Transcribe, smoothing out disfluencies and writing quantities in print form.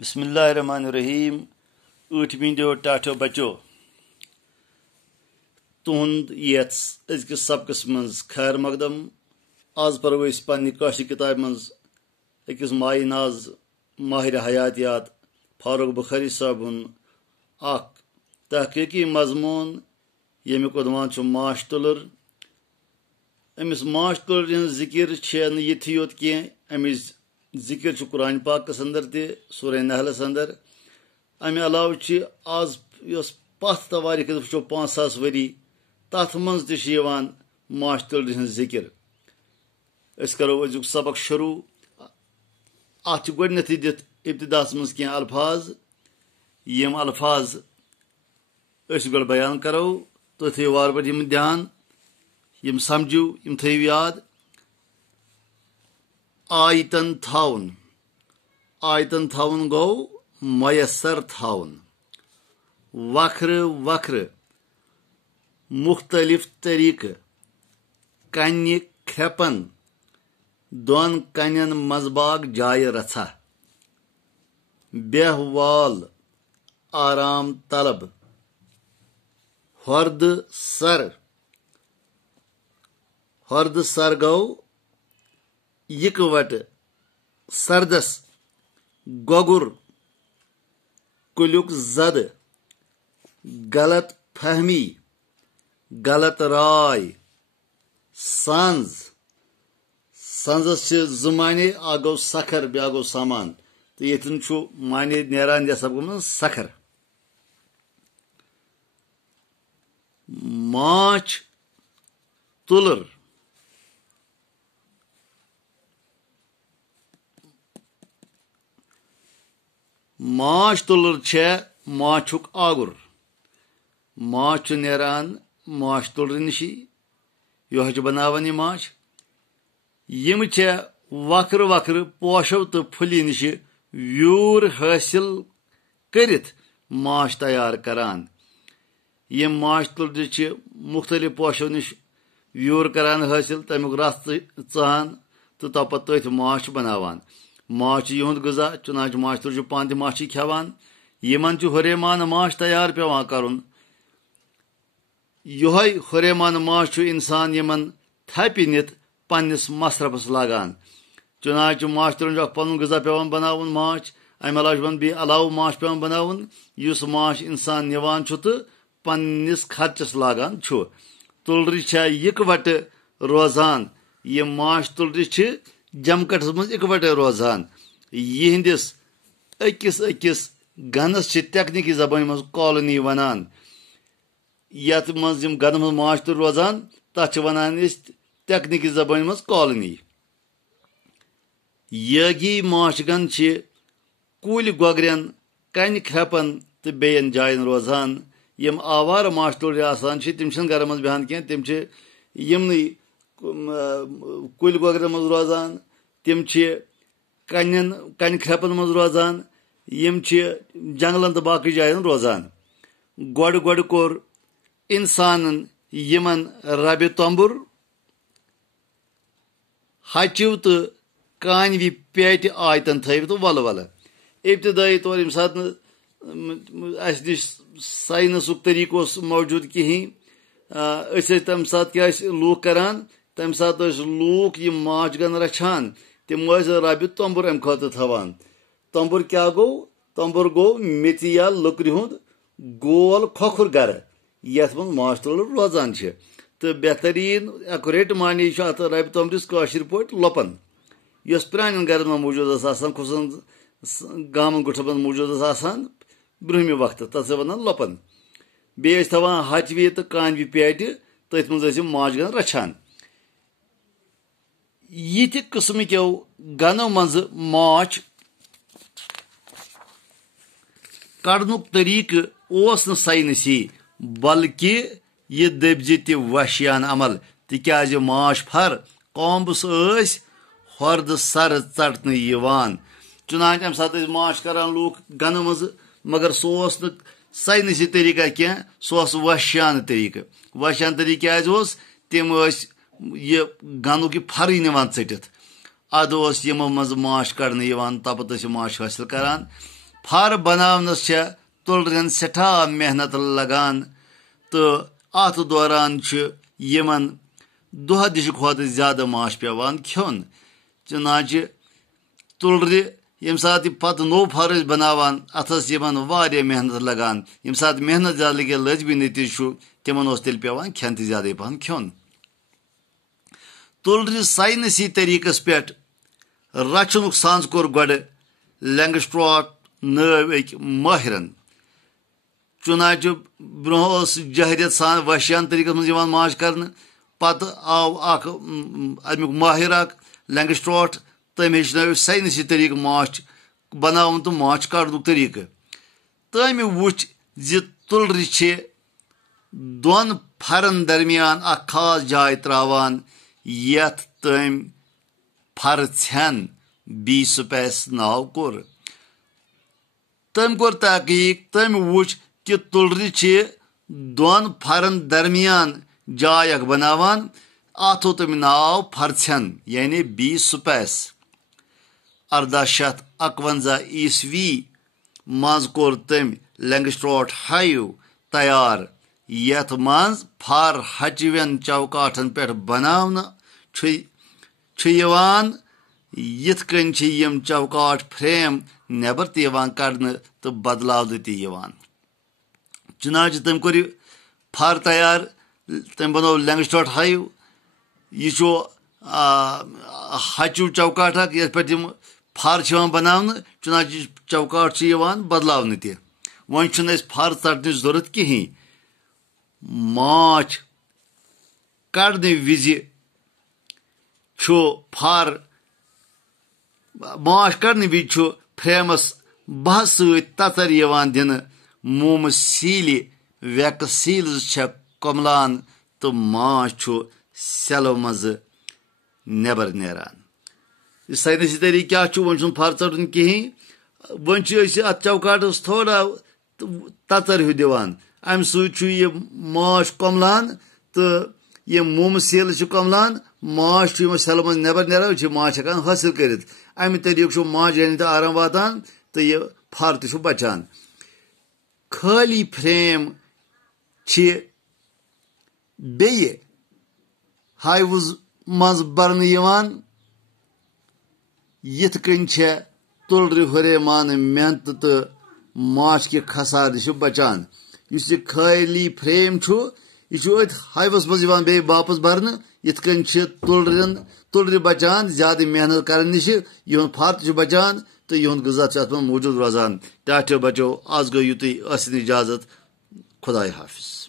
बिस्मिल्लाहिर्रहमानिर्रहीम। मीडियो टाठो बचो तुहद यथ अजकिस सबकस मज खैर मकदम। आज परो पन्ने काशी किताब मज अकिस माई नाज माहिर हयातियात फारूक बुखारी साहबुन तहकीकी मजमून यमिक उनवान माश तुलर। अमिस माश तुलर जिक्र ये योत कह अमिस जिक्र कुरान पाकस अंदर सूरह नहलस अंदर। अमे अलाव आज पथ तवारीख वो 5000 वरी तथ मज माश तुलर हज जिक्र। अस करो अजुक सबक शुरू। अत गोडनथ दित इब्तिदास मज कह अल्फाज यम अल्फाज गो बयान करो तो थो वार बार ध्यान यम समझू यम थो याद। आयतन थावन गो मयसर थावन वख्र वख्र मुख्तलिफ तरीक कन्य खेपन दोन कन्यन मजबाग जाय रथा बेहवाल आराम तलब हर्द सर गो यकवट सरदस गोगुर कुलुक जद गलत फहमी गलत राय संजस जुमाने आ गो सखर ब्या गो सामान तो यन माने नेरान जैसा गो सखर। माछ तुलर माछ तुलर छे माछुक आगुर। माछ नेरान माछ तुलर निशी यह बनावन यह माछ यम छे वक्र वक्र पोशो तो फुली निश व्यूर हासिल करित माछ तैयार करान। यम माछ तुलर छे मुख्तलिफ पोशो निश व्यूर करान हासिल तमुक रस चान तो तप तथ माछ बनावान। माछ युंद गजा चुनाच माछ तुल पान माछी खेवान यमन हुरेमान माछ तैयार पेवान करुन। यह हुरेमान माछ इंसान यमन थपि नित पन्निस मसरफस लागान। चुनाच माछ तुल पन गजा पेवान बनावन माछ अमे अलाव माछ पेवान बनावन युस माछ इंसान निवान तो पन्निस खर्चस लागान। तुलर छा इकवट रोजान यह माछ तुलर जमकटस मज इकवट रोजान। यहंदिस अकिस अकिस गनस तकनीकी जबान मज कॉलोनी वनान। यथ मज गन मज माछ तुल रोजान तथ वनान तकनीकी जबान मज कॉलोनी। यगी माछगन कुल गोगरन कन खेपन तो बेन जायन रोजान। यम आवार माछ तुल आसान तम घर मज बेहान कह तम यमन कुल गोगरन मज रोजान तम कन खेपन मज रोजान यम जंगलन तो बाकी जायन रोजान। गोड़ कोर इंसान यमन रबि तंबुर हचिव तो कानवी पेट आयतन थव तो वल वल इब्तदाई तौर यम सात नश साइंसुक तरीक मौजूद कहीं तम सात क्या लूक करान तम सात लूक यम माछ गन रछान तम रबि तंबुर अम खत थवान। तंबुर क्या गो तंबुर गो मेथ या लकड़ हुंद गोल खोखुर गर यथ मज माछ तुल रोजान तो बेहतरीन एक्यूरेट मानी अत रबि तंबरिस काशिर पट लपन यस प्रान घर में मौजूद खुसन गामन गुठन मौजूद ब्रहमि वक्त तथ वन लपन बे थवान हचवी तो कानवी पेट तथ मज माछ गन रछान। यह किस्म क्यों गनों मज माछ कड़नुक तरीक ओस न साइंसी बल्कि यह दबज तशियान अमल तिक्याज माछ फर कॉम्बस हर्द सर चटन चुनाच अम सात माछ करान लूक गन मज मगर सह साइंसी तरीका कह सह वशियान तरीक क्या तम यह गनुक फर निवान चटित अद यमो मज माछ कड़न तपत माछ हासिल करान फर बनावनस तुलरन सठा मेहनत लगान तो अत दौरान यमन दुह दिश खुद ज्यादा माश पेवान खोन चुनाचे तुलर यम सात पत नो फर बनावान अथस यमन वारिया मेहनत लगान यम सात मेहनत ज्यादा लगे लजबी नतीज तिमन तेल पेवान खेन त ज्यादा पहन खोन तुलर साइनसी तरीकस पे रचन सांस कोर गड लैंगस्ट्रॉट नव एक माहिरन चुनाचे ब्रोह जहरियत सान वशियान तरीकस मज माश कर पत आव अमुक माहिर लैंगस्ट्रॉट तम हेचन साइनसी तरीक माश बनावन तो माश कड़न तरीक तम वुच तुलर दोन फरन दरमियान अख खास जाय त्रावान यथ तम फर छन बी स्पेस नाव कोर तम कोर तहकीक तम वुच कि तुलर दोन फरन दरमियान जाय बनावान अत हो तम नाव फरछन यानी बी स्पेस 1851 ईस्वी मज कोर तम लैंगस्ट्रॉट हाइव तैयार यथ मज फर हचवन चौकाठन पे बनावन यथ कन यम चौकाट फ्रेम नबर तड़न तो बदलाव तवान चुनाच तम कोर फर तैयार तम बनो लैंगस्ट्रॉट हाइव यह हचू चौकाट ये पे फर बनावन चुनाच चौकाट बदलावन त वन फर तड़न जरूरत कहीं माछ कड़ने विज फर माश कड़ने विज फ्रेमस बह सतर दिन मोम सील वैक्स सील्स कमलान तो माछ सेलो मज नबर नेरान साइनसी तरीक क्या वन फर तड़न कहीं वन अत चौकाटस थोड़ा ततर हूँ दिवान अम सह माश कमलान तो ये मोम सील कमलान माश सेलो मज नबर नेरान माश हेकान हासिल कर अमि तरीक माश यानी तो आराम वातान तो यह फर तो बचान खाली फ्रेम बे हाइवज मज बरन यथ कन तुलर हुरेमान मेहनत तो माश के खसार बचान इस खाली फ्रेम यह हाइवस मज बे वापस भरन यथ कन तुलर बचान ज्यादा मेहनत कर नश यह फर तो बचान तो यह गजा मौजूद रोजान टाटो बचो आज गो युत इजाजत खुदा हाफिज।